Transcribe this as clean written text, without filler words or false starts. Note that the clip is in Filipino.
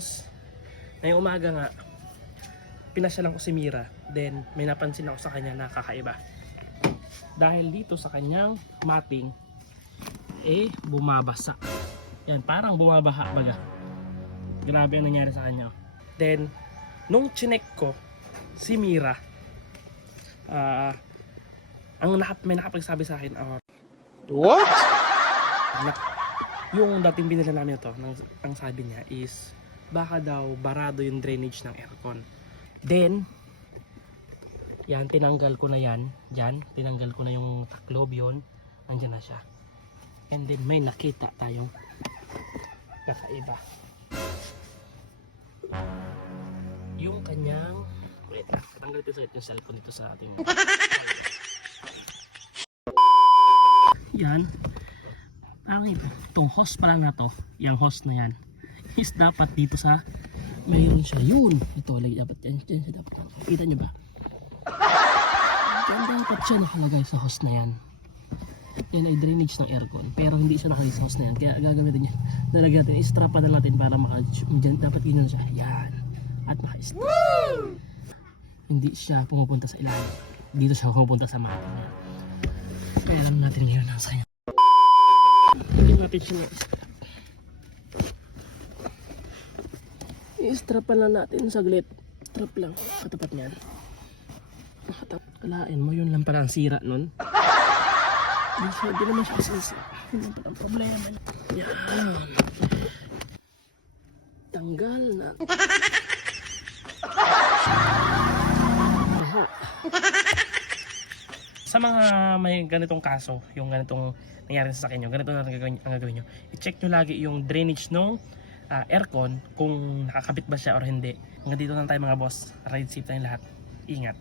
Tapos, ngayong umaga nga, pinasyalan ko si Mira. Then, may napansin ako sa kanya na kakaiba. Dahil dito sa kanyang mating, bumabasa. Yan, parang bumabaha baga. Grabe ang nangyari sa kanya. Then, nung chinek ko, si Mira, may nakapagsabi sa akin, What? yung dating binila namin ito, ang sabi niya is, baka daw barado yung drainage ng aircon. Then, yan, tinanggal ko na yan. Diyan, tinanggal ko na yung taklob yun. Andyan na siya. And then, may nakita tayong kakaiba. Yung kanyang, wait lang, tanggal ito yung cellphone dito sa ating yan. Parang itong host pala na to, yung host na yan, is dapat dito sa, mayroon siya, yun. Ito, lagi dapat yan siya dapat. Kita nyo ba? Diyan dapat siya nakalagay sa host na yan. Yan ay drainage ng aircon, pero hindi siya nakalagay sa host na yan. Kaya gagamitin niya, nalagyan natin, istrapa na natin para dapat yun siya. Yan. At naka-strap. Hindi siya pumupunta sa ilalim. Dito siya pumupunta sa mata niya. Kaya alam natin yun ang sa'yo. Hindi natin siya na-strap. I-strapan lang natin saglit. Strap lang. Katapat niyan. Kalain mo, yun lang pala ang sira nun. Hindi naman siya sisi. Yun lang pala ang problema. Yan. Tanggal na. Sa mga may ganitong kaso, yung ganitong nangyari sa akin, ganito na ang gagawin nyo. I-check nyo lagi yung drainage ng aircon kung nakakabit ba siya or hindi. Hanggang dito lang tayo mga boss. Ride safe tayong lahat. Ingat.